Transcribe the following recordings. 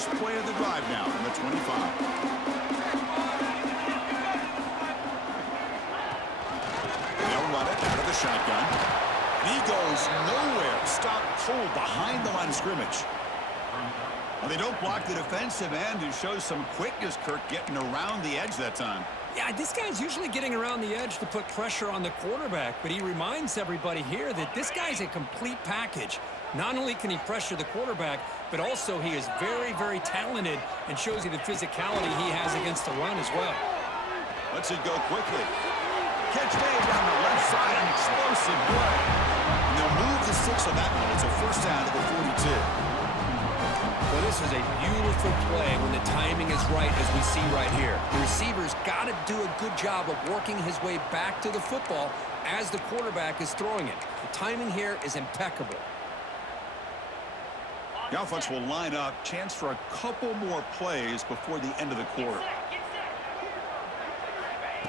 first play of the drive now from the 25. They'll run it out of the shotgun. And he goes nowhere. Stopped cold behind the line of scrimmage. Well, they don't block the defensive end, who shows some quickness, Kirk, getting around the edge that time. Yeah, this guy's usually getting around the edge to put pressure on the quarterback, but he reminds everybody here that this guy's a complete package. Not only can he pressure the quarterback, but also he is very, very talented and shows you the physicality he has against the run as well. Lets it go quickly. Catch made down the left side, an explosive play. And they'll move the 6 on that one. It's a first down to the 42. Well, this is a beautiful play when the timing is right, as we see right here. The receiver's got to do a good job of working his way back to the football as the quarterback is throwing it. The timing here is impeccable. The offense will line up. Chance for a couple more plays before the end of the quarter.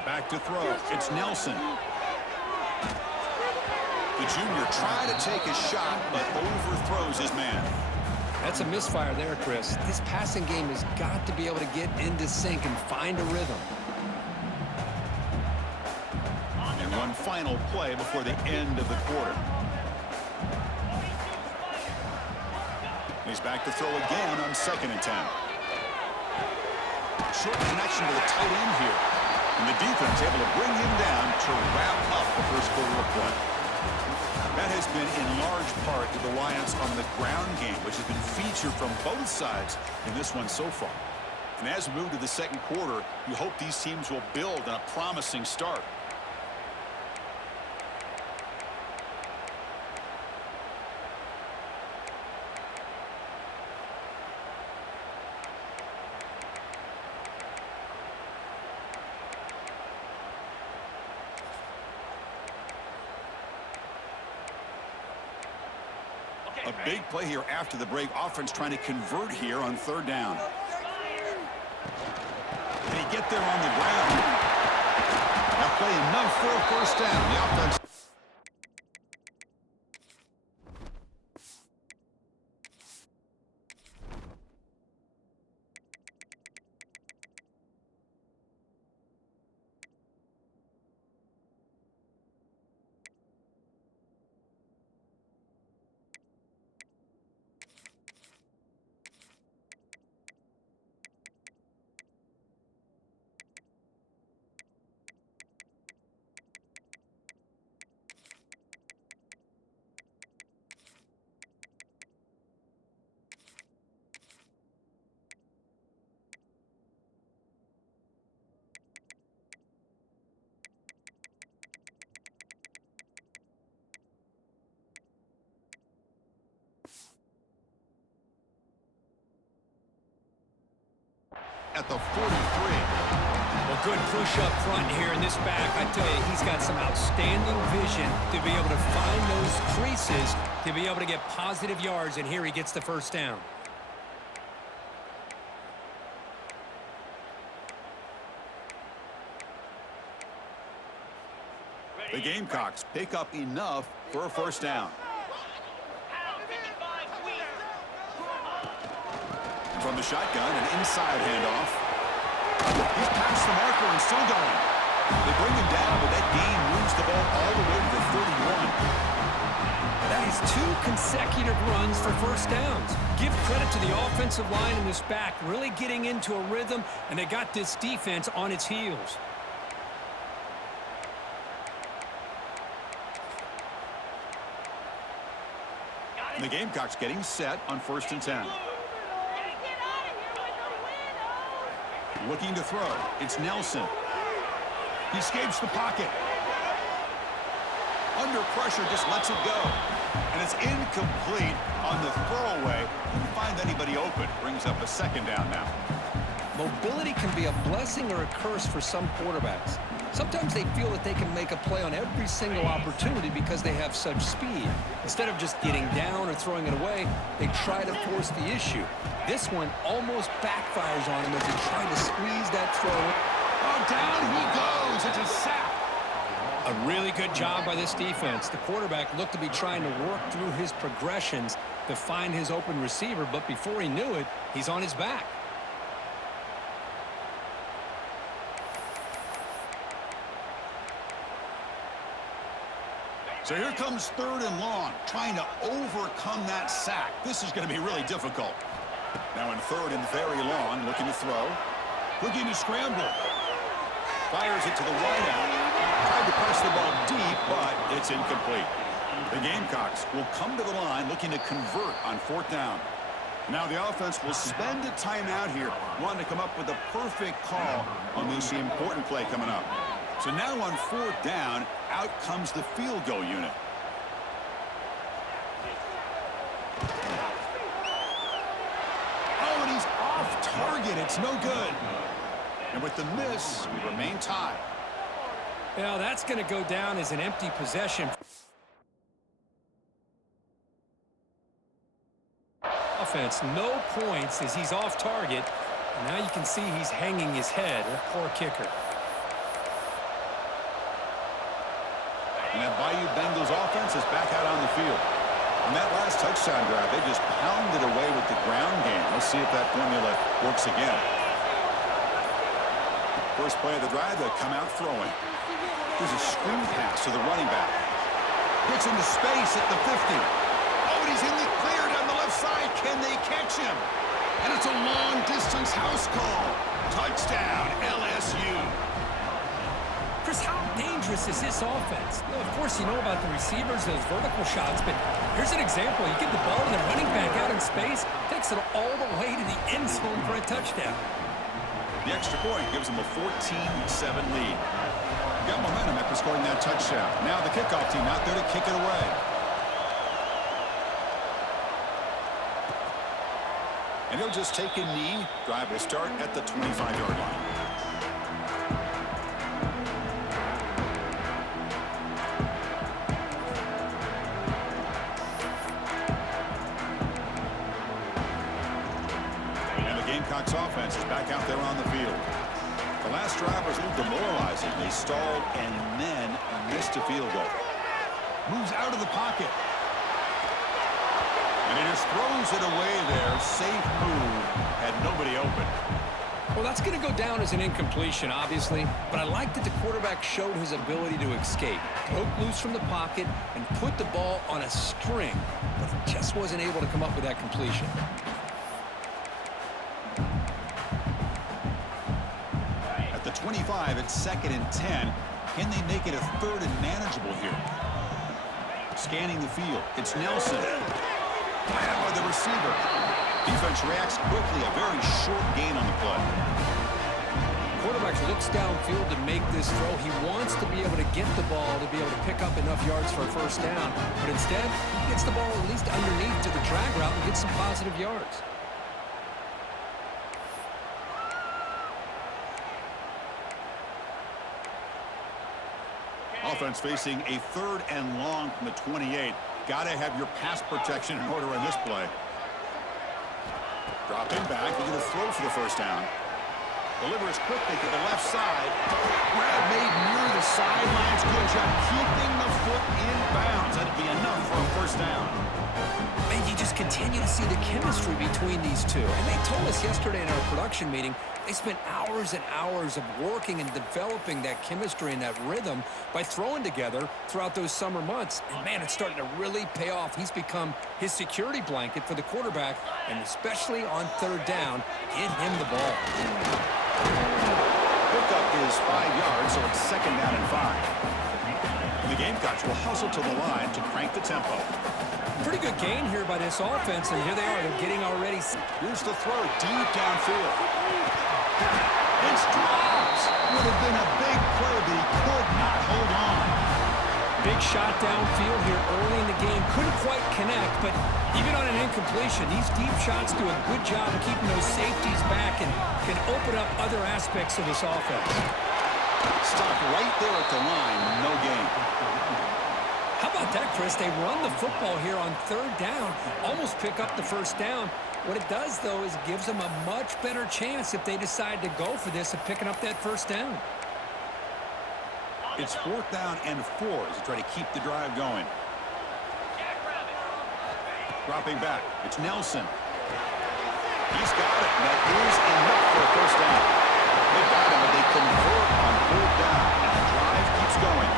Back to throw. It's Nelson. The junior trying to take a shot, but overthrows his man. That's a misfire there, Chris. This passing game has got to be able to get into sync and find a rhythm. And one final play before the end of the quarter. He's back to throw again on 2nd and 10. Short connection to the tight end here. And the defense able to bring him down to wrap up the first quarter of play. That has been in large part to the reliance on the ground game, which has been featured from both sides in this one so far. And as we move to the second quarter, you hope these teams will build on a promising start. A big play here after the break. Offense trying to convert here on 3rd down. Can he get there on the ground? That play enough for a first down. The offense. At the 43. Well, good push up front here in this back. I tell you, he's got some outstanding vision to be able to find those creases, to be able to get positive yards, and here he gets the first down. The Gamecocks pick up enough for a first down. From the shotgun, an inside handoff. He's past the marker and still going. They bring him down, but that gain moves the ball all the way to the 31. That is 2 consecutive runs for first downs. Give credit to the offensive line in this back, really getting into a rhythm, and they got this defense on its heels. And the Gamecocks getting set on 1st and 10. Looking to throw. It's Nelson. He escapes the pocket. Under pressure, just lets it go. And it's incomplete on the throwaway. Didn't find anybody open. Brings up a 2nd down now. Mobility can be a blessing or a curse for some quarterbacks. Sometimes they feel that they can make a play on every single opportunity because they have such speed. Instead of just getting down or throwing it away, they try to force the issue. This one almost backfires on him as he tried to squeeze that throw. Oh, down he goes. It's a sack. A A really good job by this defense. The quarterback looked to be trying to work through his progressions to find his open receiver, but before he knew it, he's on his back. So here comes 3rd and long, trying to overcome that sack. This is going to be really difficult. Now in 3rd and very long, looking to throw. Looking to scramble. Fires it to the wideout. Tried to press the ball deep, but it's incomplete. The Gamecocks will come to the line looking to convert on 4th down. Now the offense will spend a timeout here, wanting to come up with a perfect call on this important play coming up. So now on 4th down, out comes the field goal unit. Oh, and he's off target. It's no good. And with the miss, we remain tied. Well, that's going to go down as an empty possession. Offense, no points as he's off target. And now you can see he's hanging his head. A poor kicker. And that Bayou Bengals offense is back out on the field. On that last touchdown drive, they just pounded away with the ground game. Let's see if that formula works again. First play of the drive, they'll come out throwing. Here's a screen pass to the running back. Gets into space at the 50. Oh, and he's in the clear down the left side. Can they catch him? And it's a long-distance house call. Touchdown, LSU. Chris, how dangerous is this offense? Well, of course, you know about the receivers, those vertical shots, but here's an example. You get the ball and the running back out in space, takes it all the way to the end zone for a touchdown. The extra point gives them a 14-7 lead. Got momentum after scoring that touchdown. Now the kickoff team out there to kick it away. And he'll just take a knee. Drive will start at the 25-yard line. Gamecocks offense is back out there on the field. The last drive was a little demoralizing. They stalled and then missed a field goal. Moves out of the pocket. And he just throws it away there. Safe move. Had nobody open. Well, that's going to go down as an incompletion, obviously. But I like that the quarterback showed his ability to escape. Broke loose from the pocket and put the ball on a string. But he just wasn't able to come up with that completion. At the 25, it's 2nd and 10. Can they make it a 3rd and manageable here? Scanning the field. It's Nelson. By the receiver. Defense reacts quickly. A very short gain on the play. Quarterback looks downfield to make this throw. He wants to be able to get the ball to be able to pick up enough yards for a first down. But instead, he gets the ball at least underneath to the drag route and gets some positive yards. Offense facing a 3rd and long from the 28. Got to have your pass protection in order in this play. Dropping back. They're going to throw for the first down. Delivers quickly to the left side. Grab made near the sidelines. Good job keeping the foot in bounds. That'd be enough for a first down. Man, you just continue to see the chemistry between these two. And they told us yesterday in our production meeting, they spent hours and hours of working and developing that chemistry and that rhythm by throwing together throughout those summer months. And, man, it's starting to really pay off. He's become his security blanket for the quarterback, and especially on 3rd down, get him the ball. Pickup is 5 yards, so it's 2nd down and 5. And the Gamecocks will hustle to the line to crank the tempo. Pretty good gain here by this offense, and here they are. They're getting already. Here's the throw deep downfield. It's dropped. Would have been a big play, but he could not hold on. Big shot downfield here early in the game. Couldn't quite connect, but even on an incompletion, these deep shots do a good job of keeping those safeties back and can open up other aspects of this offense. Stopped right there at the line. No gain. How about that, Chris? They run the football here on 3rd down, almost pick up the first down. What it does, though, is it gives them a much better chance if they decide to go for this of picking up that first down. It's 4th down and 4 as they try to keep the drive going. Dropping back. It's Nelson. He's got it. That is enough for a first down. They got him, but they convert on 4th down, and the drive keeps going.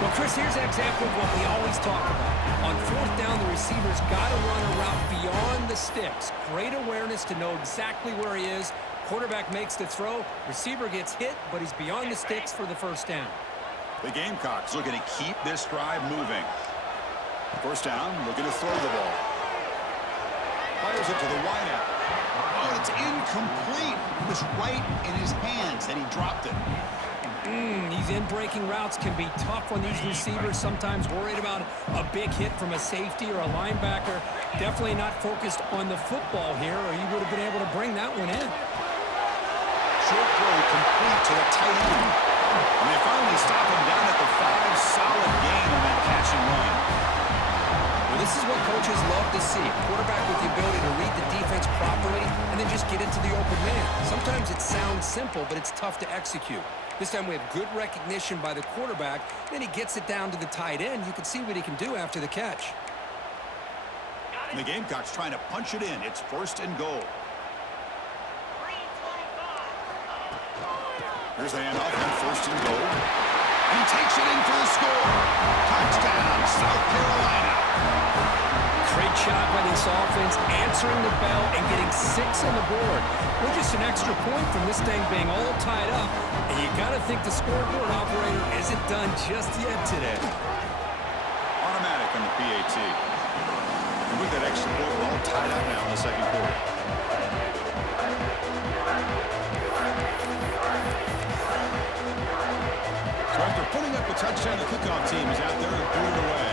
Well, Chris, here's an example of what we always talk about. On 4th down, the receiver's got to run a route beyond the sticks. Great awareness to know exactly where he is. Quarterback makes the throw. Receiver gets hit, but he's beyond the sticks for the first down. The Gamecocks looking to keep this drive moving. First down, looking to throw the ball. Fires it to the wideout. Oh, it's incomplete. It was right in his hands, and he dropped it. These in-breaking routes can be tough on these receivers, sometimes worried about a big hit from a safety or a linebacker. Definitely not focused on the football here, or he would have been able to bring that one in. Short throw complete to the tight end. And they finally stop him down at the 5. Solid gain on that catch and run. Well, this is what coaches love to see. A quarterback with the ability to read the defense properly and then just get into the open man. Sometimes it sounds simple, but it's tough to execute. This time we have good recognition by the quarterback. Then he gets it down to the tight end. You can see what he can do after the catch. And the Gamecocks trying to punch it in. It's 1st and goal. Here's the handoff on 1st and goal. And he takes it in for the score. Touchdown, South Carolina. Great shot by this offense, answering the bell and getting 6 on the board. We're just an extra point from this thing being all tied up. And you got to think the scoreboard operator isn't done just yet today. Automatic on the PAT. And with that extra point, we're all tied up now in the second quarter. So after putting up a touchdown, the kickoff team is out there and booted away.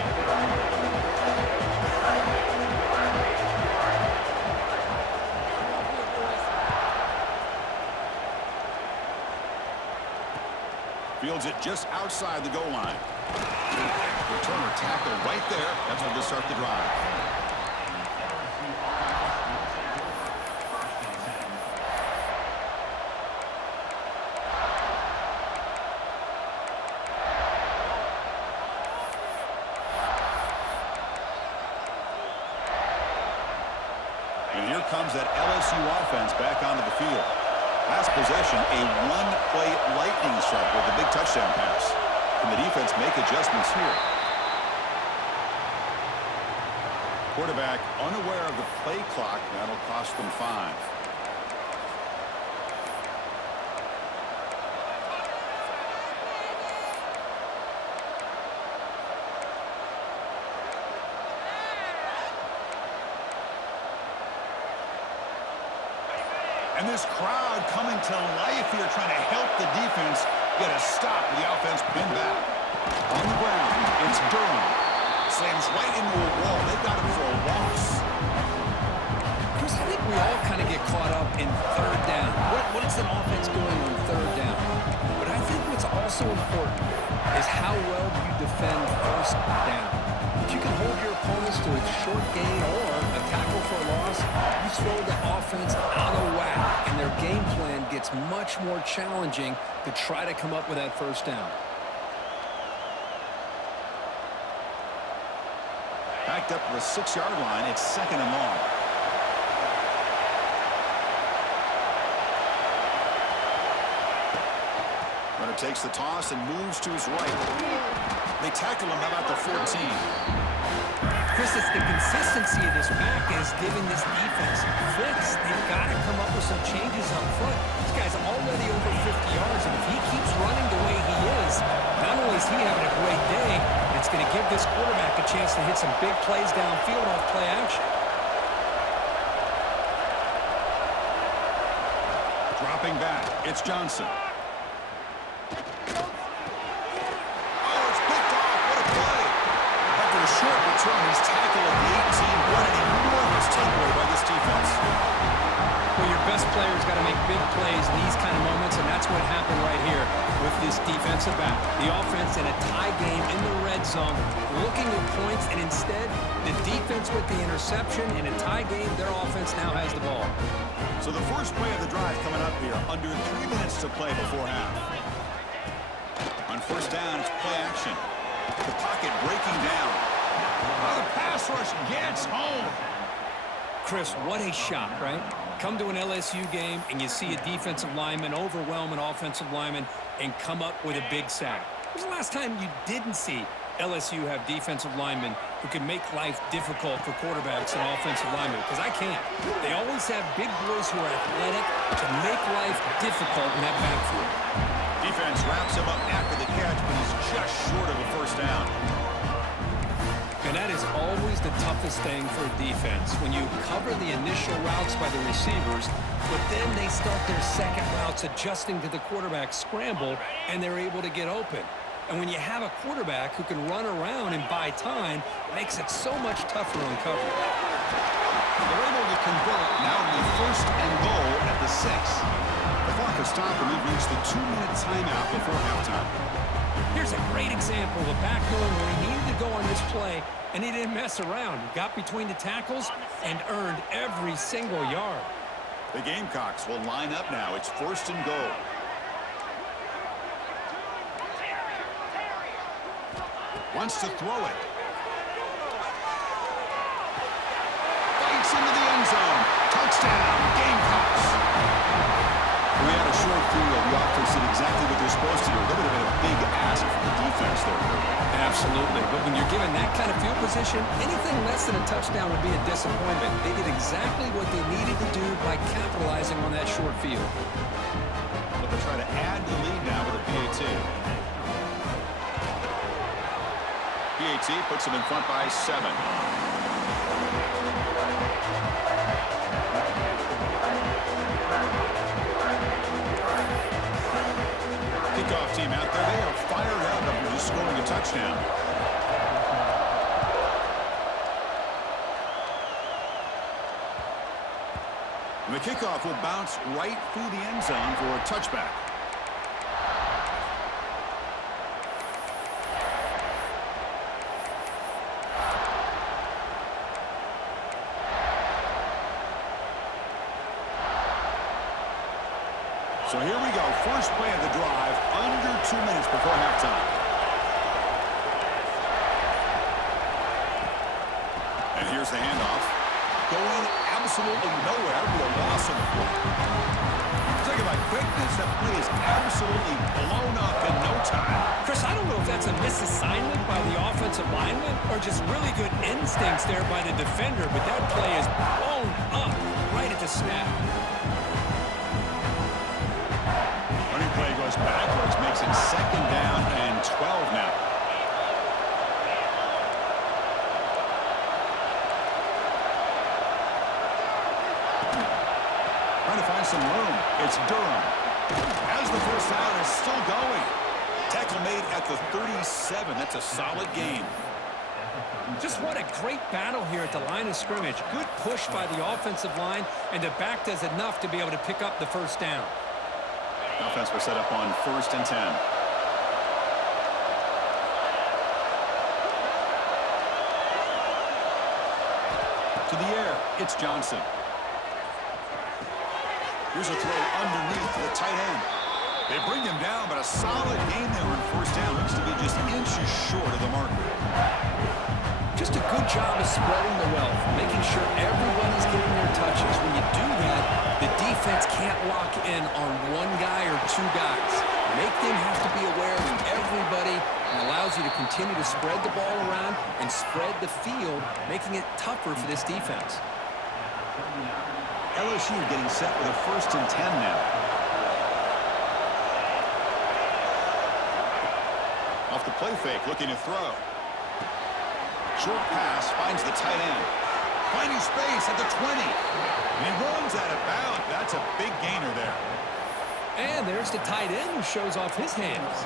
Fields it just outside the goal line. Returner tackle right there. That's where they start the drive. And here comes that LSU offense back onto the field. Last possession, a one-play lightning strike with a big touchdown pass. Can the defense make adjustments here? Quarterback unaware of the play clock. That'll cost them 5. And this crowd coming to life here, trying to help the defense get a stop. The offense pinned back. On the ground, it's Durham. Slams right into a wall. They got him for a loss. Chris, I think we all kind of get caught up in 3rd down. What is an offense doing on 3rd down? But I think what's also important is how well do you defend 1st down. If you can hold your opponents to a short gain or a tackle for a loss, you throw the offense out of whack, and their game plan gets much more challenging to try to come up with that 1st down. Backed up to the 6-yard line. It's 2nd and long. Runner takes the toss and moves to his right. They tackle him about the 14. Chris, it's the consistency of this pack is giving this defense fits. They've got to come up with some changes up front. This guy's already over 50 yards, and if he keeps running the way he is, not only is he having a great day, but it's going to give this quarterback a chance to hit some big plays downfield off play action. Dropping back, it's Johnson. Short return, he's tackled at the 18. What an enormous takeaway by this defense. Well, your best player's got to make big plays in these kind of moments, and that's what happened right here with this defensive back. The offense in a tie game in the red zone, looking at points, and instead, the defense with the interception. In a tie game, their offense now has the ball. So the first play of the drive coming up here, under 3 minutes to play before half. On first down, it's play action. The pocket breaking down. Oh, the pass rush gets home. Chris, what a shock, right? Come to an LSU game and you see a defensive lineman overwhelm an offensive lineman and come up with a big sack. When was the last time you didn't see LSU have defensive linemen who can make life difficult for quarterbacks and offensive linemen? Because I can't. They always have big boys who are athletic to make life difficult in that backfield. Defense wraps him up after the catch, but he's just short of a first down. And that is always the toughest thing for a defense, when you cover the initial routes by the receivers, but then they start their second routes adjusting to the quarterback's scramble, and they're able to get open. And when you have a quarterback who can run around and buy time, it makes it so much tougher on coverage. They're able to convert. Now in the first and goal at the 6. The clock has stopped, and we've reached the 2-minute timeout before halftime. Here's a great example of a back knowing where he needed to go on this play, and he didn't mess around. He got between the tackles and earned every single yard. The Gamecocks will line up now. It's first and goal. Wants to throw it. Bites into the end zone. Touchdown, Gamecocks. We had a short field. The offense did exactly what they're supposed to do. That would have been a big ask for the defense there. Absolutely. But when you're given that kind of field position, anything less than a touchdown would be a disappointment. They did exactly what they needed to do by capitalizing on that short field. But they'll try to add to the lead now with a PAT. PAT puts them in front by 7. Kickoff team out there. They are fired up after just scoring a touchdown. And the kickoff will bounce right through the end zone for a touchback. So here we go. First play of the drive, under 2 minutes before halftime. And here's the handoff. Going absolutely nowhere. Be a loss of the play. Talk about quickness. That play is absolutely blown up in no time. Chris, I don't know if that's a misassignment by the offensive lineman or just really good instincts there by the defender, but that play is blown up right at the snap. Running play goes backwards, makes it second down and 12 now. Trying to find some room. It's Durham. As the first down is still going. Tackle made at the 37. That's a solid game. Just what a great battle here at the line of scrimmage. Good push by the offensive line, and the back does enough to be able to pick up the first down. Offense was set up on 1st and 10. To the air, it's Johnson. Here's a throw underneath to the tight end. They bring him down, but a solid game there on first down. Looks to be just inches short of the marker. Just a good job of spreading the wealth, making sure everybody's getting their touches. When you do that, the defense can't lock in on one guy or two guys. Make them have to be aware of everybody, and allows you to continue to spread the ball around and spread the field, making it tougher for this defense. LSU getting set with a 1st and 10 now. Off the play fake, looking to throw. Short pass finds the tight end. Finding space at the 20. And he runs out of bounds. That's a big gainer there. And there's the tight end who shows off his hands.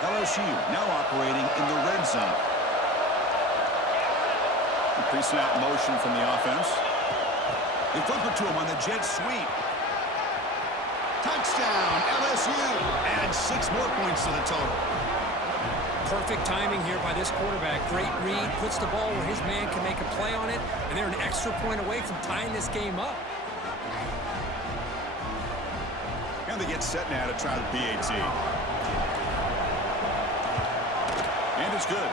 LSU now operating in the red zone. Pre-snap motion from the offense. They flip it to him on the jet sweep. Touchdown, LSU. And 6 more points to the total. Perfect timing here by this quarterback. Great read, puts the ball where his man can make a play on it, and they're an extra point away from tying this game up. Time to get set now to try the PAT. And it's good.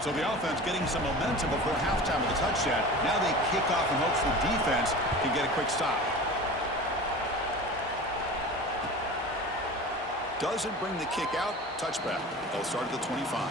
So the offense getting some momentum before halftime with a touchdown. Now they kick off in hopes the defense can get a quick stop. Doesn't bring the kick out. Touchback. They'll start at the 25.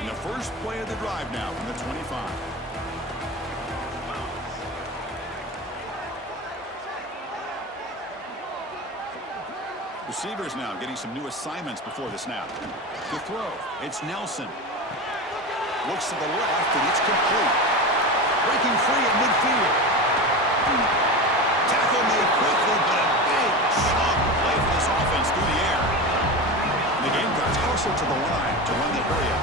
And the first play of the drive now from the 25. Receivers now getting some new assignments before the snap. To throw, it's Nelson. Looks to the left, and it's complete. Breaking free at midfield. Tackle made quickly, but a big chunk play for this offense through the air. And the Gamecocks hustle to the line to run the area.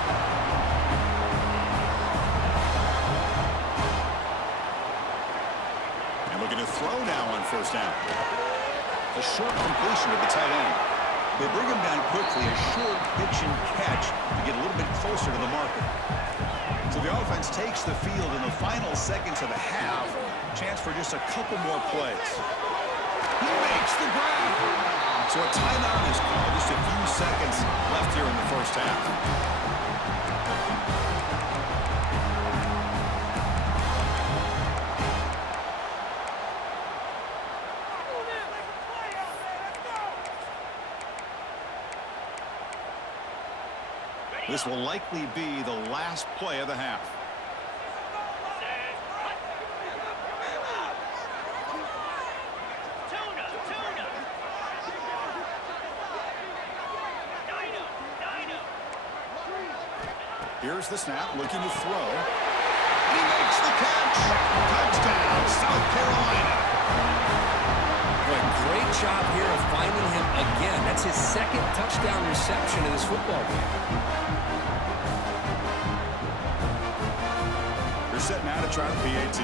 And looking to throw now on first down. A short completion of the tight end. They bring him down quickly, a short pitch and catch to get a little bit closer to the marker. So the offense takes the field in the final seconds of the half. Chance for just a couple more plays. He makes the grab. So a timeout is called. Just a few seconds left here in the first half. This will likely be the last play of the half. Here's the snap, looking to throw. He makes the catch. Touchdown, South Carolina. Boy, great job here of finding him again. That's his second touchdown reception in this football game. They're set now to try the PAT.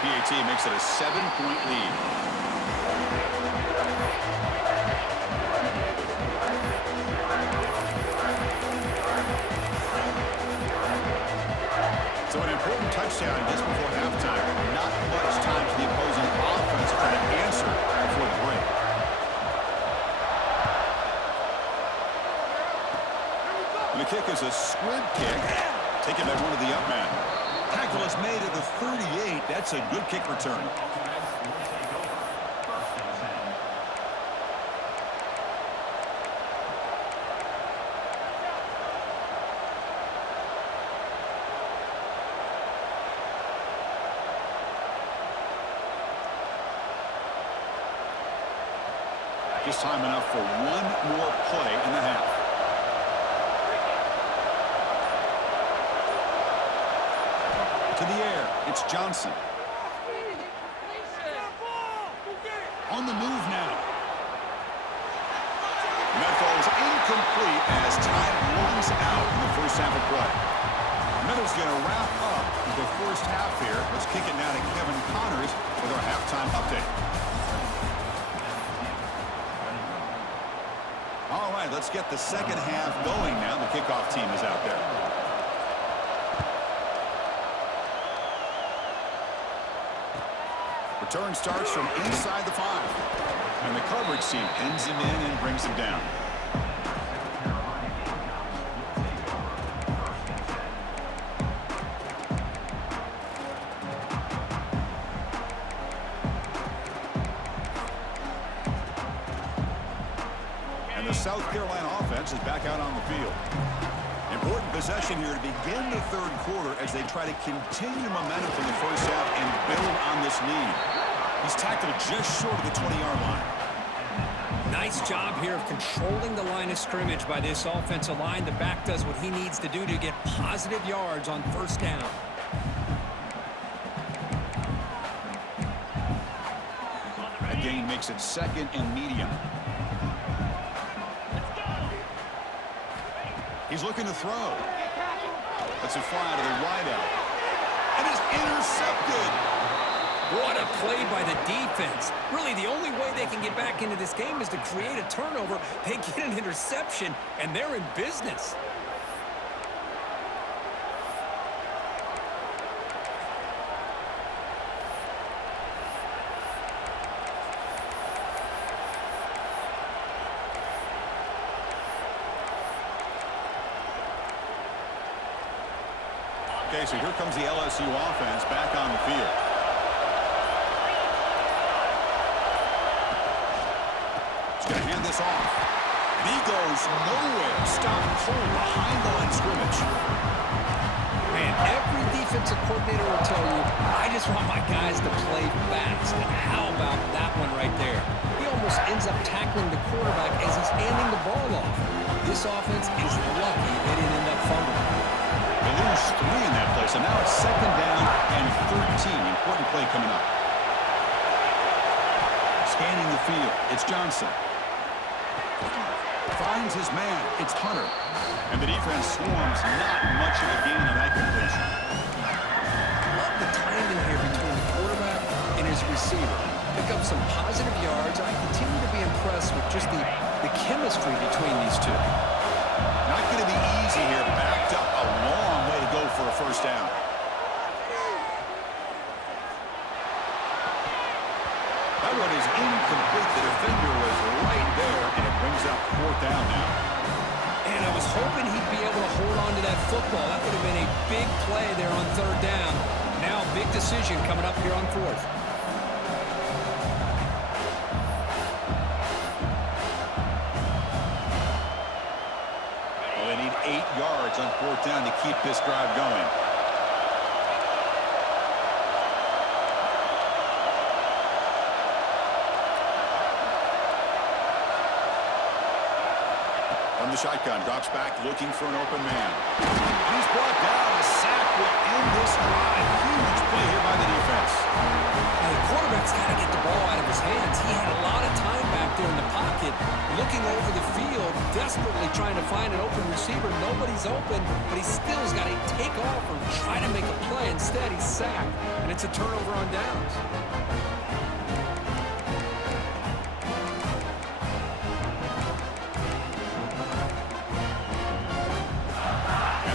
PAT makes it a 7-point lead. So an important touchdown just before halftime. Not much time for the opposing offense to try to answer before the break. And the kick is a squib kick, taken by one of the up men. Tackle is made at the 38. That's a good kick return. Just time enough for one more play in the half. To the air, it's Johnson. On the move now. And that falls incomplete as time runs out in the first half of play. Miller's going to wrap up the first half here. Let's kick it now to Kevin Connors with our halftime update. All right, let's get the second half going now. The kickoff team is out there. Return starts from inside the 5. And the coverage team pins him in and brings him down. And the South Carolina offense is back out on the field. Important possession here to begin the third quarter as they try to continue momentum from the first half and build on this lead. He's tackled just short of the 20-yard line. Nice job here of controlling the line of scrimmage by this offensive line. The back does what he needs to do to get positive yards on first down. That gain makes it second and medium. He's looking to throw. Let's it fly to the wideout. And it's intercepted. What a play by the defense. Really, the only way they can get back into this game is to create a turnover. They get an interception, and they're in business. Okay, so here comes the LSU offense back on the field. He's going to hand this off. And he goes nowhere. Stopped cold behind the line of scrimmage. Man, every defensive coordinator will tell you, I just want my guys to play fast. And how about that one right there? He almost ends up tackling the quarterback as he's handing the ball off. This offense is lucky they didn't end up fumbling. They lose 3 in that play, so now it's 2nd down and 13. Important play coming up. Scanning the field, it's Johnson. Finds his man, it's Hunter. And the defense swarms, not much of a gain on that completion. Love the timing here between the quarterback and his receiver. Pick up some positive yards, and I continue to be impressed with just the chemistry between these two. Not going to be easy here. Backed up a long way to go for a first down. That one is incomplete. The defender was right there, and it brings up 4th down now. And I was hoping he'd be able to hold on to that football. That would have been a big play there on 3rd down. Now a big decision coming up here on 4th. Well, they need 8 yards on 4th down to keep this drive going. From the shotgun, drops back, looking for an open man. He's brought down. A sack will end this drive. Huge play here by the defense. And the quarterback's got to get the ball out of his hands. He had a lot of time back there in the pocket, looking over the field, desperately trying to find an open receiver. Nobody's open, but he still has got to take off or try to make a play. Instead, he's sacked, and it's a turnover on downs.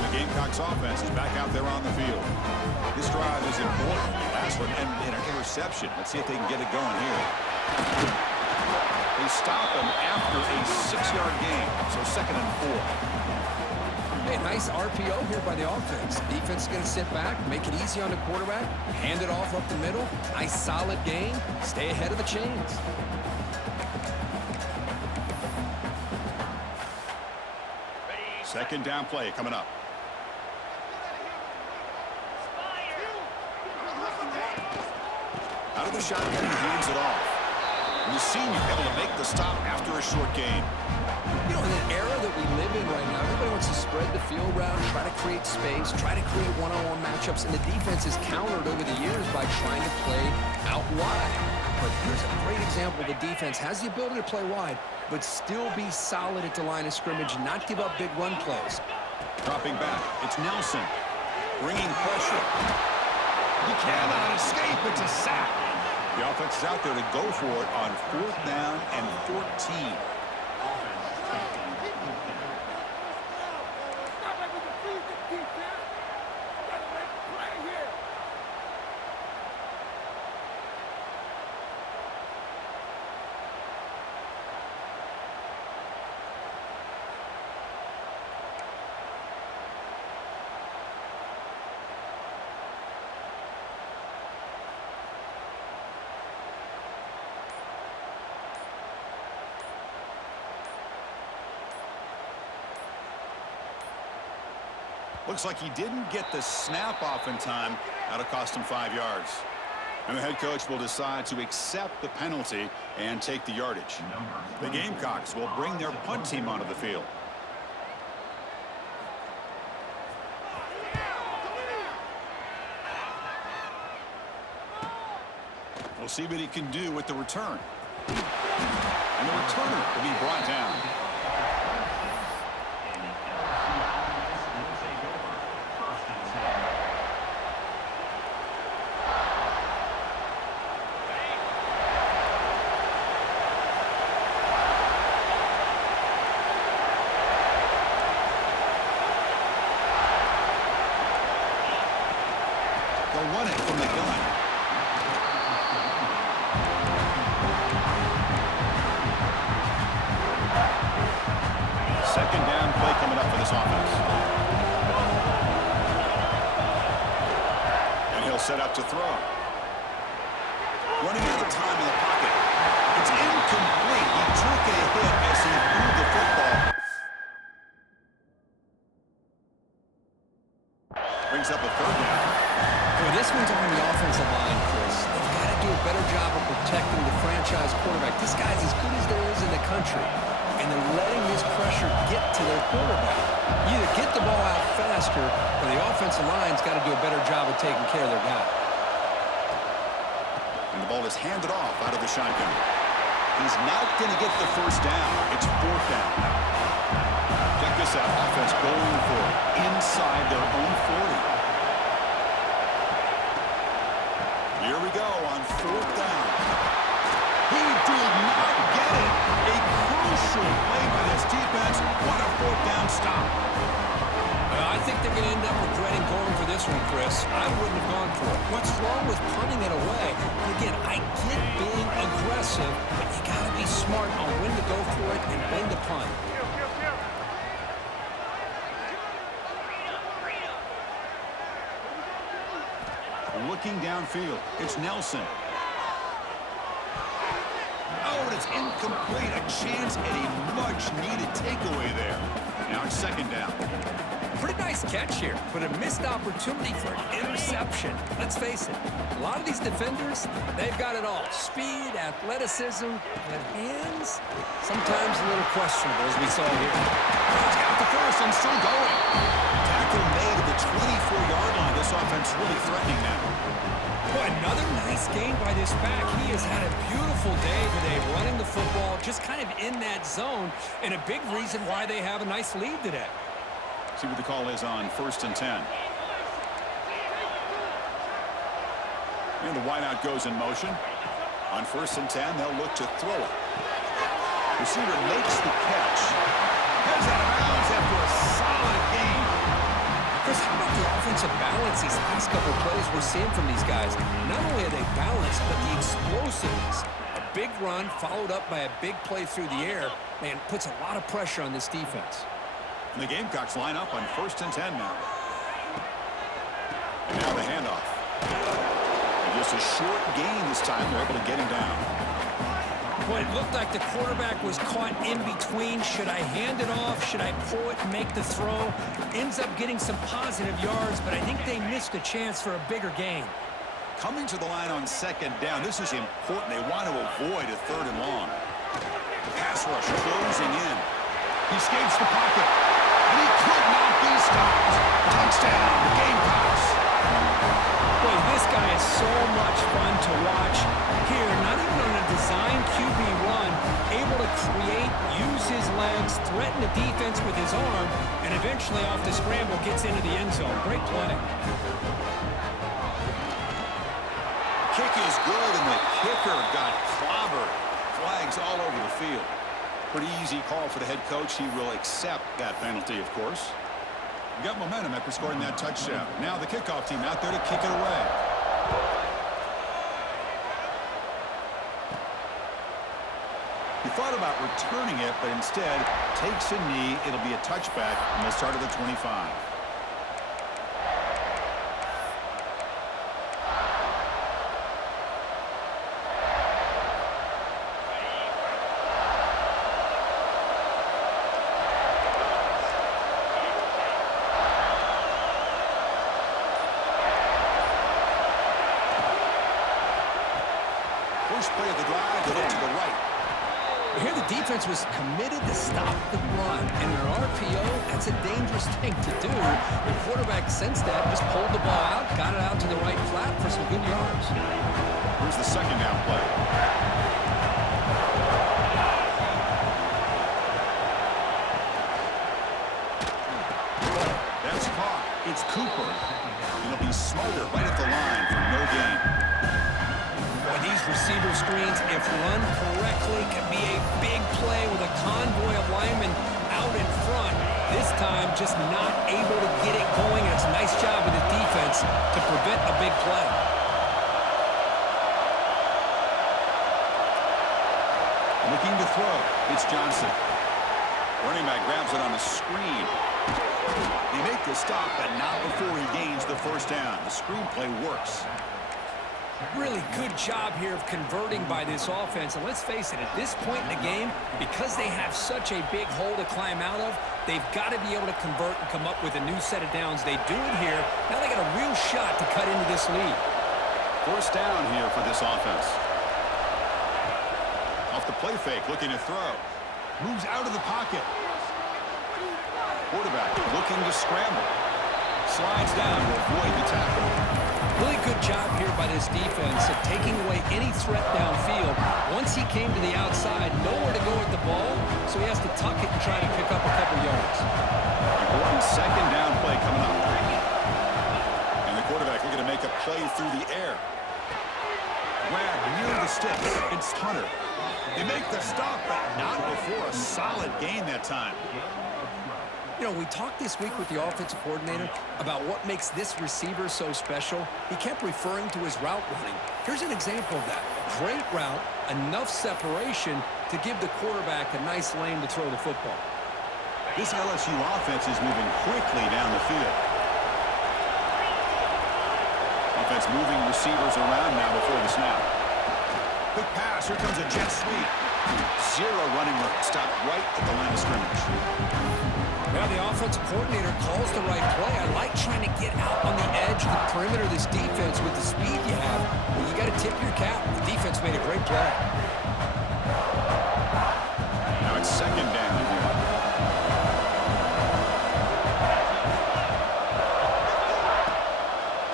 Gamecocks offense is back out there on the field. This drive is important. Last one ended in an interception. Let's see if they can get it going here. They stop him after a 6-yard gain, so 2nd and 4. Hey, nice RPO here by the offense. Defense is going to sit back, make it easy on the quarterback, hand it off up the middle. Nice solid game. Stay ahead of the chains. Second down play coming up. Out of the shotgun, he hands it off. And the senior able to make the stop after a short gain. You know, in an era that we live in right now, everybody wants to spread the field around, try to create space, try to create one-on-one matchups, and the defense is countered over the years by trying to play out wide. But here's a great example. The defense has the ability to play wide, but still be solid at the line of scrimmage, not give up big run plays. Dropping back, it's Nelson. Bringing pressure. He cannot escape. It's a sack. The offense is out there to go for it on 4th down and 14. Looks like he didn't get the snap off in time. That'll cost him 5 yards. And the head coach will decide to accept the penalty and take the yardage. The Gamecocks will bring their punt team onto the field. We'll see what he can do with the return. And the returner will be brought down. They'll run it from the gun. Second down play coming up for this offense. And he'll set up to throw. Running out of time in the pocket. It's incomplete. He took a hit as he threw the football. Brings up a third down. Boy, this one's on the offensive line, Chris. They've got to do a better job of protecting the franchise quarterback. This guy's as good as there is in the country, and they're letting this pressure get to their quarterback. You either get the ball out faster, or the offensive line's got to do a better job of taking care of their guy. And the ball is handed off out of the shotgun. He's not going to get the first down. It's fourth down now. Check this out. Offense going for it inside their own 40. Here we go on fourth down. He did not get it. A crucial play by this defense. What a fourth down stop. I think they're going to end up regretting going for this one, Chris. I wouldn't have gone for it. What's wrong with punting it away? Again, I get being aggressive, but you got to be smart on when to go for it and when to punt. Looking downfield, it's Nelson. Oh, and it's incomplete. A chance at a much-needed takeaway there. Now it's second down. Pretty nice catch here, but a missed opportunity for an interception. Let's face it, a lot of these defenders, they've got it all. Speed, athleticism, but hands, sometimes a little questionable, as we saw here. He's got the first and still going. Tackle made at the 24-yard line. This offense really threatening now. Boy, another nice game by this back. He has had a beautiful day today running the football, just kind of in that zone, and a big reason why they have a nice lead today. See what the call is on 1st and 10. And the wideout goes in motion. On 1st and 10, they'll look to throw it. Receiver makes the catch. Heads out of bounds after a solid game. Chris, how about the offensive balance these last couple of plays we're seeing from these guys? Not only are they balanced, but the explosiveness. A big run followed up by a big play through the air, man, puts a lot of pressure on this defense. And the Gamecocks line up on 1st and 10 now. And now the handoff. And just a short gain this time. They're able to get him down. Boy, it looked like the quarterback was caught in between. Should I hand it off? Should I pull it and make the throw? Ends up getting some positive yards, but I think they missed a chance for a bigger gain. Coming to the line on second down. This is important. They want to avoid a third and long. Pass rush closing in. He escapes the pocket. And he could not be stopped. Touchdown, Gamecocks. Boy, this guy is so much fun to watch. Here, not even on a design QB run, able to create, use his legs, threaten the defense with his arm, and eventually off the scramble gets into the end zone. Great play. Kick is good, and the kicker got clobbered. Flags all over the field. Pretty easy call for the head coach. He will accept that penalty, of course. We got momentum after scoring that touchdown. Now the kickoff team out there to kick it away. He thought about returning it, but instead takes a knee. It'll be a touchback, and they start at the 25. First play of the drive, they look to the right. Here the defense was committed to stop the run. And in an RPO, that's a dangerous thing to do. The quarterback sensed that, just pulled the ball out, got it out to the right flat for some good yards. Here's the second down play. That's caught. It's Cooper. It'll be Smolder right at the line for no gain. These receiver screens, if run correctly, can be a big play with a convoy of linemen out in front. This time, just not able to get it going. And it's a nice job with the defense to prevent a big play. Looking to throw. It's Johnson. Running back grabs it on the screen. They make the stop, but not before he gains the first down. The screen play works. Really good job here of converting by this offense. And let's face it, at this point in the game, because they have such a big hole to climb out of, they've got to be able to convert and come up with a new set of downs. They do it here. Now they got a real shot to cut into this lead. First down here for this offense. Off the play fake, looking to throw. Moves out of the pocket. Quarterback looking to scramble. Slides down to avoid the tackle. Really good job here by this defense of taking away any threat downfield. Once he came to the outside, nowhere to go with the ball, so he has to tuck it and try to pick up a couple yards. Important second down play coming up. And the quarterback looking to make a play through the air. Grab near the sticks. It's Hunter. They make the stop, but not before a solid gain that time. You know, we talked this week with the offensive coordinator about what makes this receiver so special. He kept referring to his route running. Here's an example of that. Great route, enough separation to give the quarterback a nice lane to throw the football. This LSU offense is moving quickly down the field. Offense moving receivers around now before the snap. Quick pass. Here comes a jet sweep. Zero running room. Stopped right at the line of scrimmage. Well, the offensive coordinator calls the right play. I like trying to get out on the edge of the perimeter of this defense with the speed you have. But you got to tip your cap. The defense made a great play. Now it's second down here.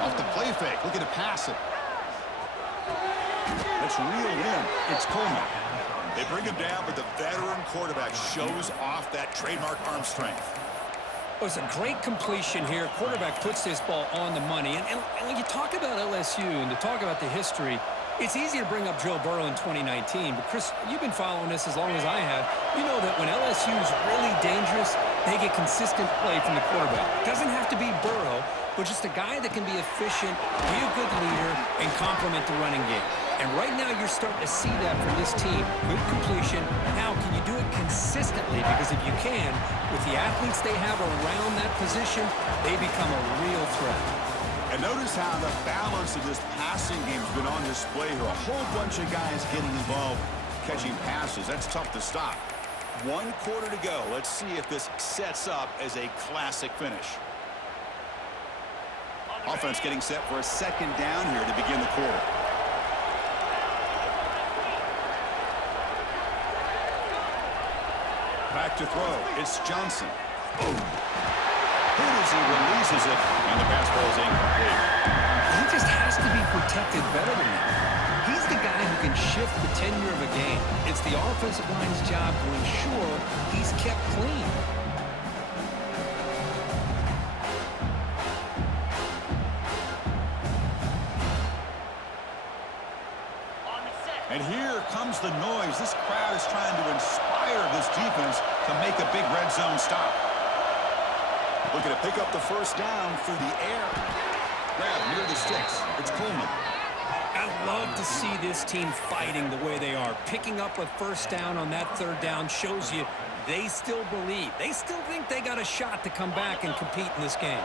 Off the play fake. Looking to pass it. That's reeled in. It's Coleman. They bring him down, but the veteran quarterback shows off that trademark arm strength. It was a great completion here. Quarterback puts this ball on the money. And when you talk about LSU and to talk about the history, it's easy to bring up Joe Burrow in 2019. But, Chris, you've been following this as long as I have. You know that when LSU is really dangerous, they get consistent play from the quarterback. It doesn't have to be Burrow, but just a guy that can be efficient, be a good leader, and complement the running game. And right now you're starting to see that from this team. Good completion. Now, can you do it consistently? Because if you can, with the athletes they have around that position, they become a real threat. And notice how the balance of this passing game has been on display here. A whole bunch of guys getting involved catching passes. That's tough to stop. 1 quarter to go. Let's see if this sets up as a classic finish. Offense getting set for a second down here to begin the quarter. Back to throw. It's Johnson. Hit as he releases it, and the pass ball is incomplete. He just has to be protected better than that. He's the guy who can shift the tenure of a game. It's the offensive line's job to ensure he's kept clean. And here comes the noise. This crowd is trying to inspire this defense to make a big red zone stop. Looking to pick up the first down through the air. Grab near the sticks. It's Coleman. I love to see this team fighting the way they are. Picking up a first down on that third down shows you they still believe. They still think they got a shot to come back and compete in this game.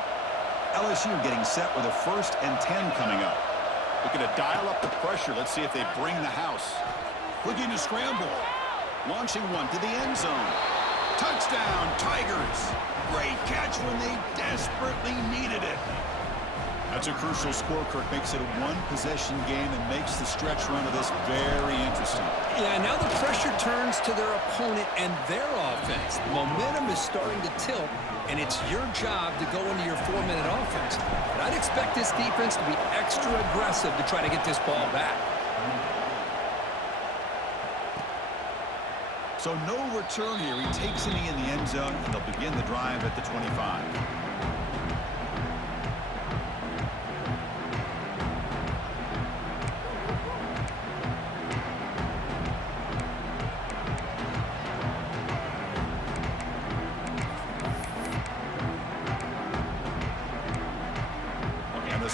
LSU getting set with a 1st and 10 coming up. Looking to dial up the pressure. Let's see if they bring the house. Looking to scramble. Launching one to the end zone. Touchdown, Tigers. Great catch when they desperately needed it. That's a crucial score. Kirk makes it a 1-possession game and makes the stretch run of this very interesting. Yeah, now the pressure turns to their opponent and their offense. The momentum is starting to tilt, and it's your job to go into your 4-minute offense. But I'd expect this defense to be extra aggressive to try to get this ball back. So no return here. He takes it in the end zone, and they'll begin the drive at the 25.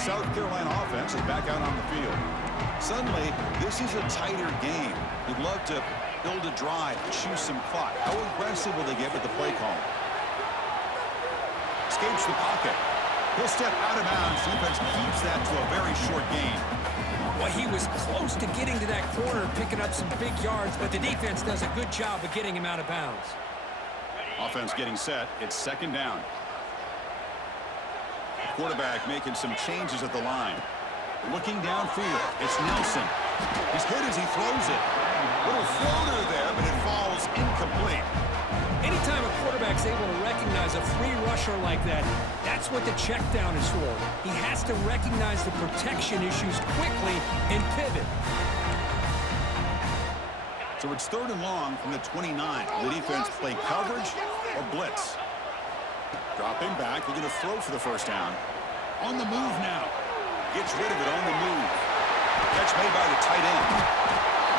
South Carolina offense is back out on the field. Suddenly, this is a tighter game. You'd love to build a drive, choose some clock. How aggressive will they get with the play call? Escapes the pocket. He'll step out of bounds. Defense keeps that to a very short gain. Well, he was close to getting to that corner, picking up some big yards, but the defense does a good job of getting him out of bounds. Offense getting set. It's second down. Quarterback making some changes at the line. Looking downfield. It's Nelson. He's hit as he throws it. Little floater there, but it falls incomplete. Anytime a quarterback's able to recognize a free rusher like that, that's what the check down is for. He has to recognize the protection issues quickly and pivot. So it's third and long from the 29. The defense play coverage or blitz. Dropping back, they're going to throw for the first down. On the move now. Gets rid of it on the move. Catch made by the tight end.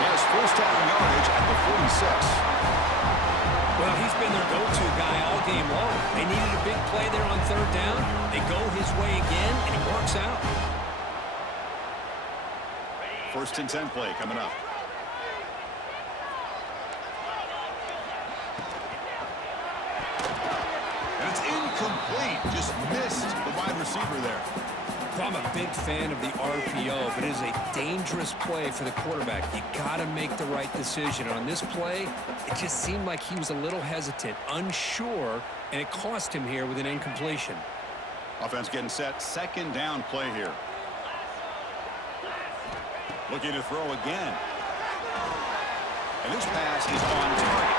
He has first down yardage at the 46. Well, he's been their go-to guy all game long. They needed a big play there on third down. They go his way again, and it works out. First and 10 play coming up. And it's incomplete. Just missed the wide receiver there. I'm a big fan of the RPO, but it is a dangerous play for the quarterback. You got to make the right decision. On this play, it just seemed like he was a little hesitant, unsure, and it cost him here with an incompletion. Offense getting set. Second down play here. Looking to throw again. And this pass is on target.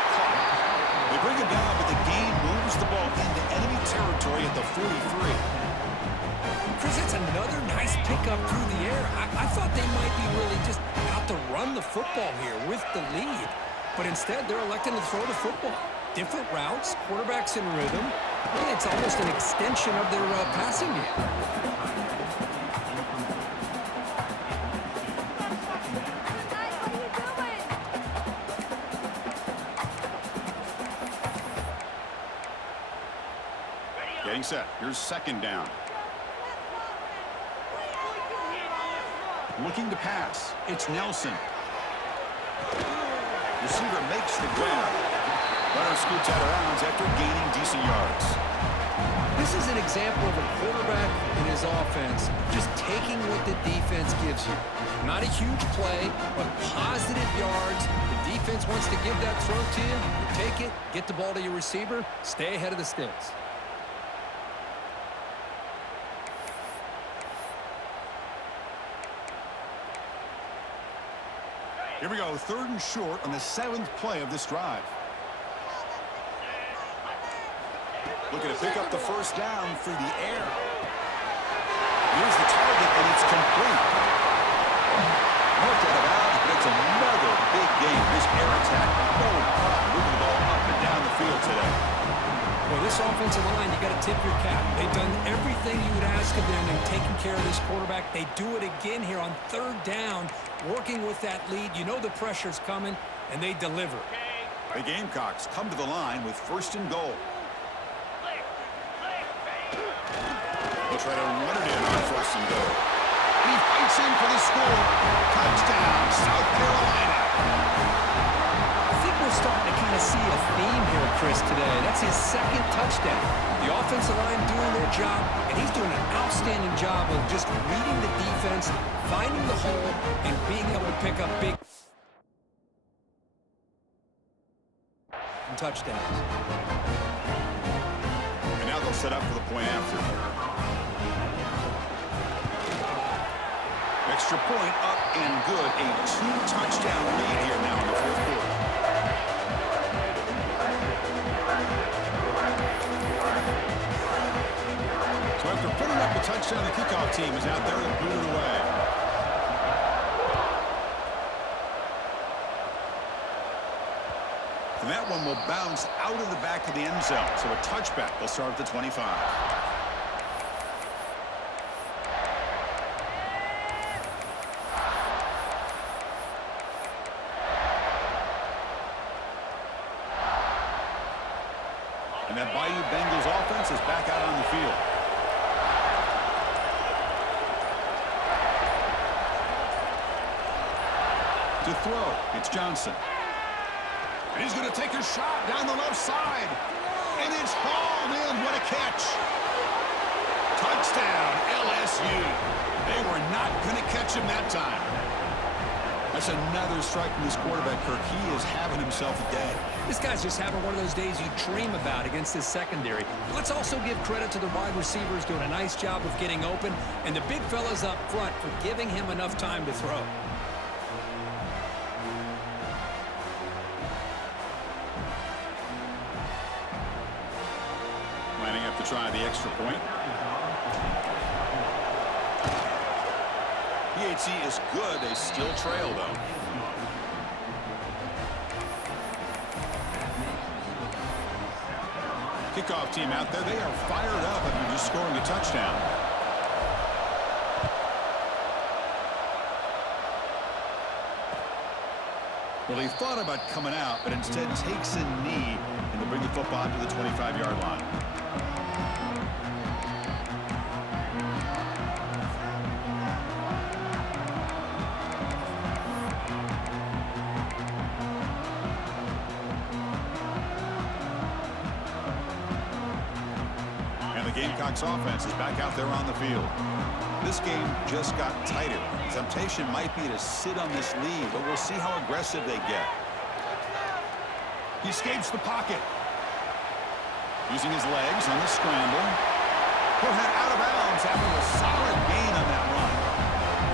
They bring him down, but the game moves the ball into enemy territory at the 43. Chris, that's another nice pickup through the air. I thought they might be really just out to run the football here with the lead. But instead, they're electing to throw the football. Different routes, quarterbacks in rhythm. Really, it's almost an extension of their passing game. Getting set. Here's second down. Looking to pass. It's Nelson. Receiver makes the grab. Runner scoots out of bounds after gaining decent yards. This is an example of a quarterback and his offense just taking what the defense gives you. Not a huge play, but positive yards. The defense wants to give that throw to you. You take it, get the ball to your receiver, stay ahead of the sticks. Here we go, third and short on the 7th play of this drive. Looking to pick up the first down through the air. Here's the target, and it's complete. Marked out of bounds, but it's another big game. This air attack, no problem moving the ball up and down the field today. Well, this offensive line, you got to tip your cap. They've done everything you would ask of them in taking care of this quarterback. They do it again here on third down, working with that lead. You know the pressure's coming, and they deliver. The Gamecocks come to the line with first and goal. They'll try to run it in on first and goal. And he fights in for the score. Touchdown, South Carolina. I think we're starting to kind of see a theme here, Chris, today. That's his second touchdown. The offensive line doing their job, and he's doing an outstanding job of just reading the defense, finding the hole, and being able to pick up big touchdowns. And now they'll set up for the point after. Extra point up and good. A 2-touchdown lead here now in the fourth quarter. So after putting up a touchdown, the kickoff team is out there and boot it away. And that one will bounce out of the back of the end zone. So a touchback will start at the 25. And that Bayou Bengals offense is back out on the field. To throw, it's Johnson. And he's going to take a shot down the left side. And it's hauled in. What a catch. Touchdown, LSU. They were not going to catch him that time. That's another strike from this quarterback, Kirk. He is having himself a day. This guy's just having one of those days you dream about against this secondary. Let's also give credit to the wide receivers doing a nice job of getting open, and the big fellas up front for giving him enough time to throw. Lining up to try the extra point. PHC is good. They still trail, though. Kickoff team out there. They are fired up after just scoring a touchdown. Well, he thought about coming out, but instead takes a knee and will bring the football to the 25-yard line. Gamecocks offense is back out there on the field. This game just got tighter. The temptation might be to sit on this lead, but we'll see how aggressive they get. He escapes the pocket. Using his legs on the scramble. He'll head out of bounds after a solid gain on that run.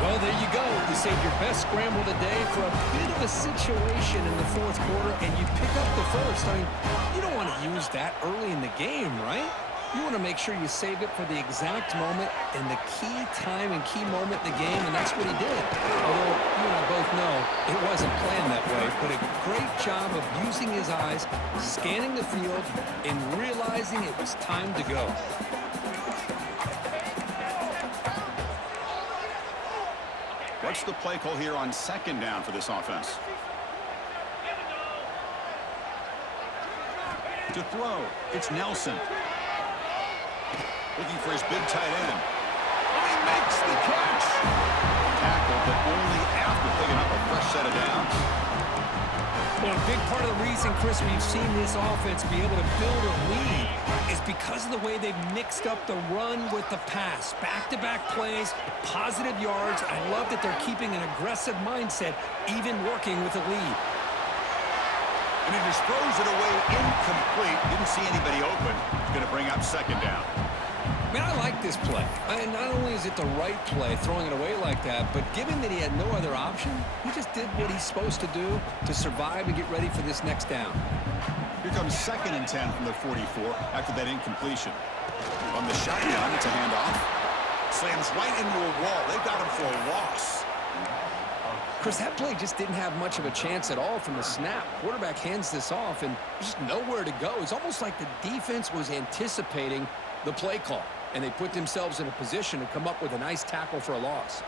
Well, there you go. You saved your best scramble of the day for a bit of a situation in the fourth quarter, and you pick up the first. I mean, you don't want to use that early in the game, right? You want to make sure you save it for the exact moment and the key time and key moment in the game, and that's what he did. Although you and I both know it wasn't planned that way, but a great job of using his eyes, scanning the field, and realizing it was time to go. What's the play call here on second down for this offense? To throw, it's Nelson. Looking for his big tight end. Oh, he makes the catch. Tackle, but only after picking up a fresh set of downs. Well, a big part of the reason, Chris, we've seen this offense be able to build a lead is because of the way they've mixed up the run with the pass. Back-to-back plays, positive yards. I love that they're keeping an aggressive mindset, even working with a lead. And he just throws it away incomplete. Didn't see anybody open. He's going to bring up second down. Man, I like this play. And not only is it the right play, throwing it away like that, but given that he had no other option, he just did what he's supposed to do to survive and get ready for this next down. Here comes 2nd and 10 from the 44 after that incompletion. On the shotgun, it's a handoff. Slams right into a wall. They got him for a loss. Chris, that play just didn't have much of a chance at all from the snap. Quarterback hands this off, and there's just nowhere to go. It's almost like the defense was anticipating the play call, and they put themselves in a position to come up with a nice tackle for a loss.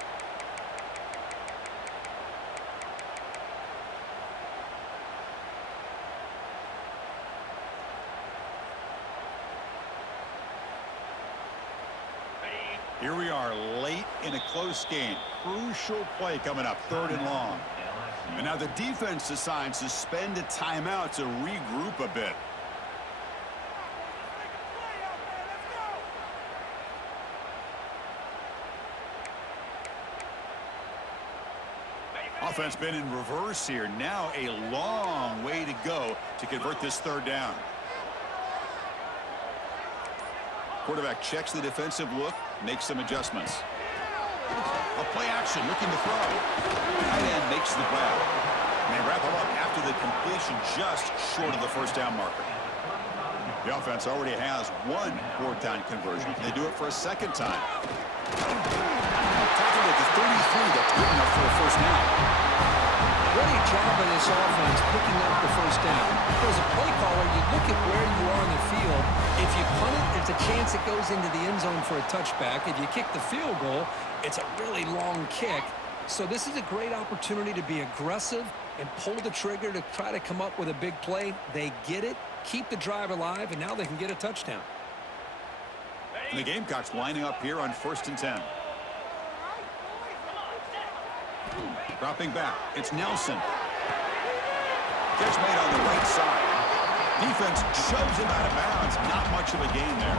Here we are late in a close game. Crucial play coming up, 3rd and long. And now the defense decides to spend a timeout to regroup a bit. Offense been in reverse here. Now a long way to go to convert this 3rd down. Quarterback checks the defensive look, makes some adjustments. A play action, looking to throw. Tight end makes the grab. And they wrap him up after the completion just short of the 1st down marker. The offense already has 1 4th down conversion. They do it for a 2nd time. Tackled at the 33, that's good enough for a 1st down. Great job of this offense picking up the 1st down. As a play caller, you look at where you are in the field. If you punt it, there's a chance it goes into the end zone for a touchback. If you kick the field goal, it's a really long kick. So this is a great opportunity to be aggressive and pull the trigger to try to come up with a big play. They get it, keep the drive alive, and now they can get a touchdown. And the Gamecocks lining up here on 1st and 10. Dropping back, it's Nelson. Catch made on the right side. Defense shoves him out of bounds. Not much of a gain there.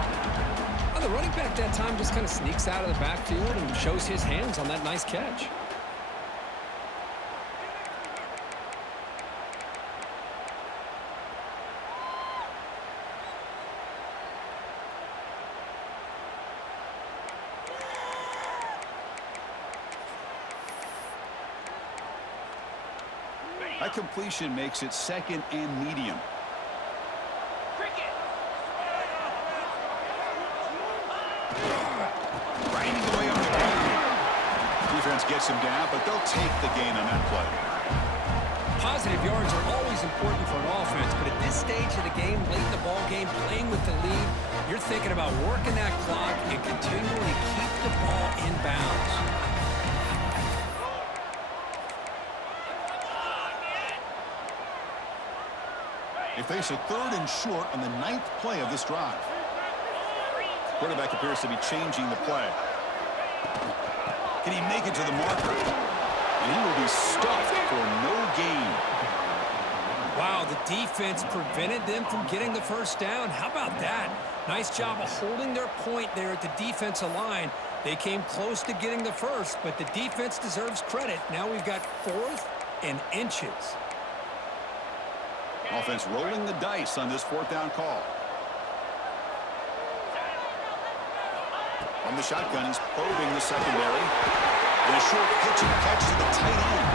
Well, the running back that time just kind of sneaks out of the backfield and shows his hands on that nice catch. That completion makes it second and medium. Grinding away on the ground. Defense gets him down, but they'll take the gain on that play. Positive yards are always important for an offense, but at this stage of the game, late in the ball game, playing with the lead, you're thinking about working that clock and continuing to keep the ball in bounds. They face a 3rd and short on the 9th play of this drive. Quarterback appears to be changing the play. Can he make it to the marker? And he will be stuffed for no gain. Wow, the defense prevented them from getting the first down. How about that? Nice job of holding their point there at the defensive line. They came close to getting the first, but the defense deserves credit. Now we've got 4th and inches. Offense rolling the dice on this 4th down call. From the shotgun, he's probing the secondary. And a short pitch and catch to the tight end.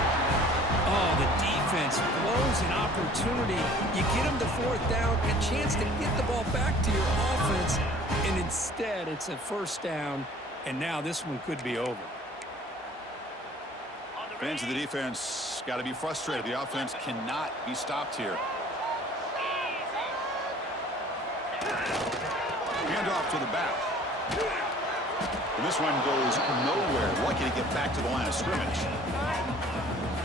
Oh, the defense blows an opportunity. You get them to 4th down, a chance to get the ball back to your offense, and instead it's a 1st down, and now this one could be over. Fans of the defense got to be frustrated. The offense cannot be stopped here. Hand off to the back. And this one goes nowhere. Lucky to get back to the line of scrimmage.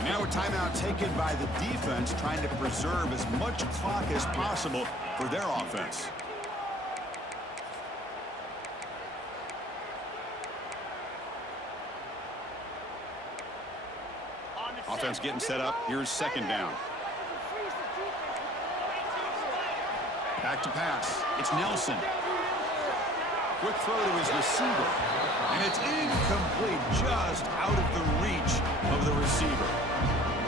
Now a timeout taken by the defense, trying to preserve as much clock as possible for their offense. Offense getting set up. Here's 2nd down. Back to pass. It's Nelson. Quick throw to his receiver. And it's incomplete, just out of the reach of the receiver.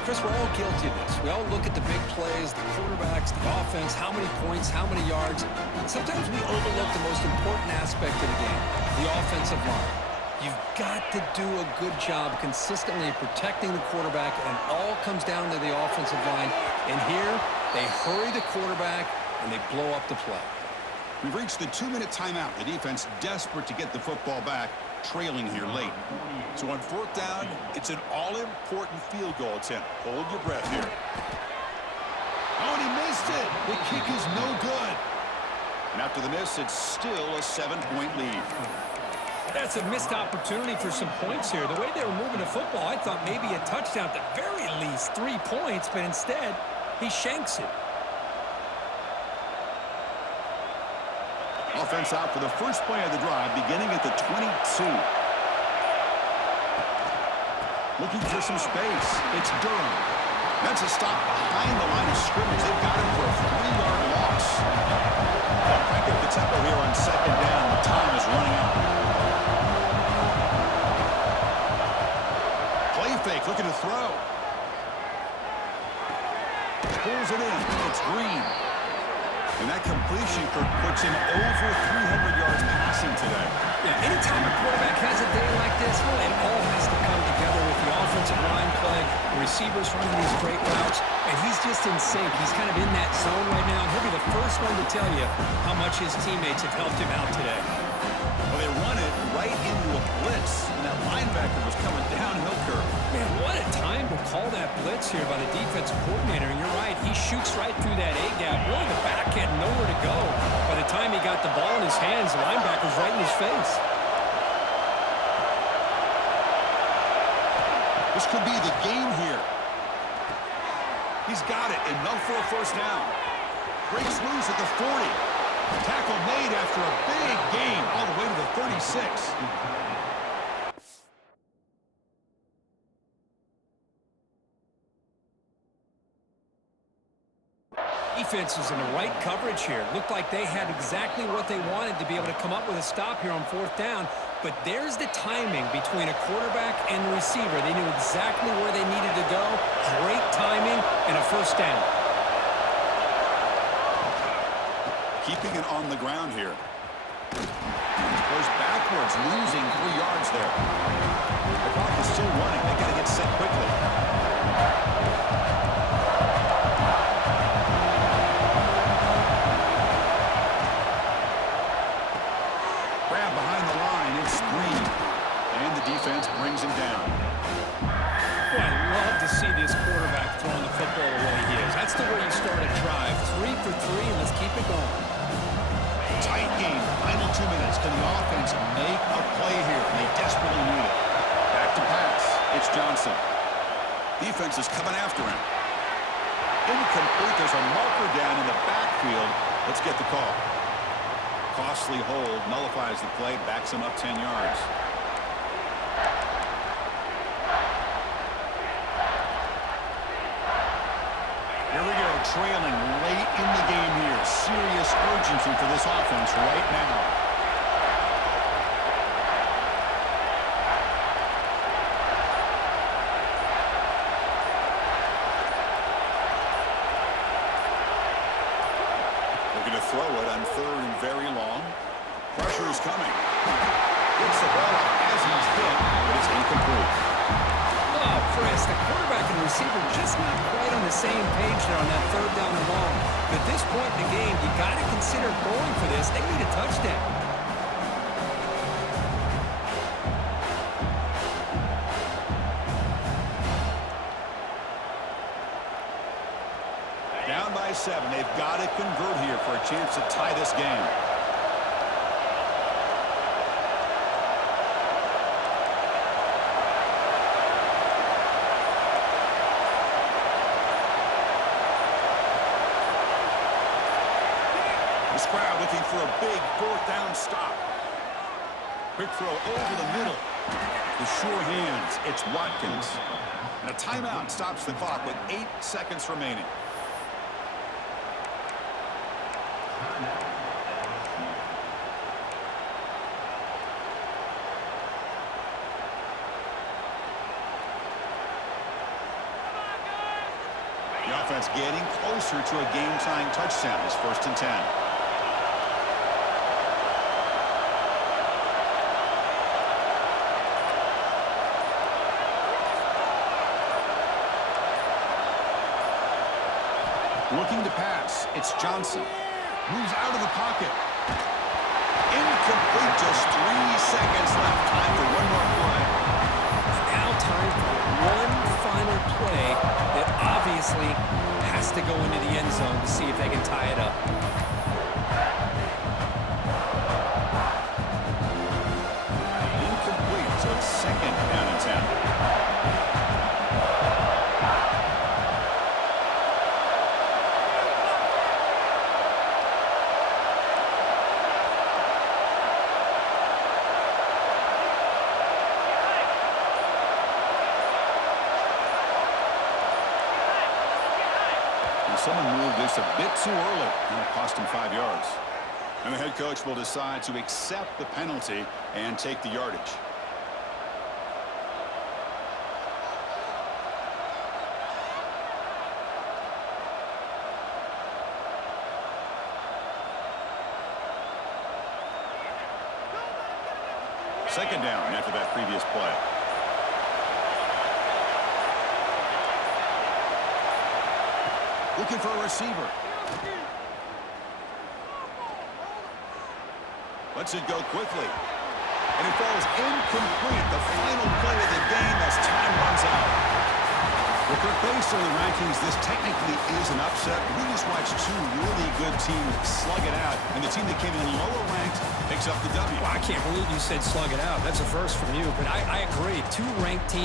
Chris, we're all guilty of this. We all look at the big plays, the quarterbacks, the offense, how many points, how many yards. And sometimes we overlook the most important aspect of the game, the offensive line. You've got to do a good job consistently protecting the quarterback, and it all comes down to the offensive line. And here, they hurry the quarterback, and they blow up the play. We've reached the 2-minute timeout. The defense desperate to get the football back, trailing here late. So on 4th down, it's an all-important field goal attempt. Hold your breath here. Oh, and he missed it. The kick is no good. And after the miss, it's still a 7-point lead. That's a missed opportunity for some points here. The way they were moving the football, I thought maybe a touchdown, at the very least 3 points, but instead, he shanks it. Offense out for the first play of the drive, beginning at the 22. Looking for some space. It's Durham. That's a stop behind the line of scrimmage. They've got him for a 3-yard loss. They'll crank up the tempo here on 2nd down. The time is running out. Play fake, looking to throw. Pulls it in. It's Green. And that completion puts him over 300 yards passing today. Yeah, anytime a quarterback has a day like this, well, it all has to come together with the offensive line play, the receivers running these great routes, and he's just in sync. He's kind of in that zone right now, and he'll be the first one to tell you how much his teammates have helped him out today. Well, they run it right into a blitz, and that linebacker was coming downhill curve. Man, what a time to call that blitz here by the defensive coordinator. And you're right, he shoots right through that A-gap. Really, the back had nowhere to go. By the time he got the ball in his hands, the linebacker's right in his face. This could be the game here. He's got it. Enough for a 1st down. Breaks loose at the 40. Tackle made after a big gain all the way to the 36. defense was in the right coverage here. Looked like they had exactly what they wanted to be able to come up with a stop here on 4th down. But there's the timing between a quarterback and the receiver. They knew exactly where they needed to go. Great timing and a 1st down. Keeping it on the ground here. Goes backwards, losing 3 yards there. The clock is still running. They got to get set quickly. Grab behind the line. It's 3. And the defense brings him down. Well, I love to see this quarterback throwing the football the way he is. That's the way you start a drive. 3 for 3, and let's keep it going. Tight game. Final 2 minutes. Can the offense make a play here? They desperately need it. Back to pass. It's Johnson. Defense is coming after him. Incomplete. There's a marker down in the backfield. Let's get the call. Costly hold. Nullifies the play. Backs him up 10 yards. Here we go, trailing late in the game here. Serious urgency for this offense right now. Looking to throw it on 3rd and very long. Pressure is coming. Gets the ball up as he's hit, but it's incomplete. Oh, Chris, the quarterback and receiver just not quite on the same page there on that 3rd down and long. But at this point in the game, you got to consider going for this. They need a touchdown. Down by 7. They've got to convert here for a chance to tie this game. This crowd looking for a big 4th down stop. Quick throw over the middle. The sure hands. It's Watkins. And a timeout stops the clock with 8 seconds remaining. The offense getting closer to a game-tying touchdown. It's 1st and 10. Looking to pass. It's Johnson. Moves out of the pocket. Incomplete. Just 3 seconds left. Time for one more play. Now time for one final play that obviously has to go into the end zone to see if they can tie it up. Incomplete. So it's 2nd down and 10. Someone moved this a bit too early, and it cost him 5 yards. And the head coach will decide to accept the penalty and take the yardage. Second down after that previous play. Looking for a receiver. Lets it go quickly. And it falls incomplete. The final play of the game as time runs out. Well, Kirk, based on the rankings, this technically is an upset. We just watched 2 really good teams slug it out. And the team that came in lower ranked picks up the W. Well, I can't believe you said slug it out. That's a first from you. But I agree. 2 ranked teams.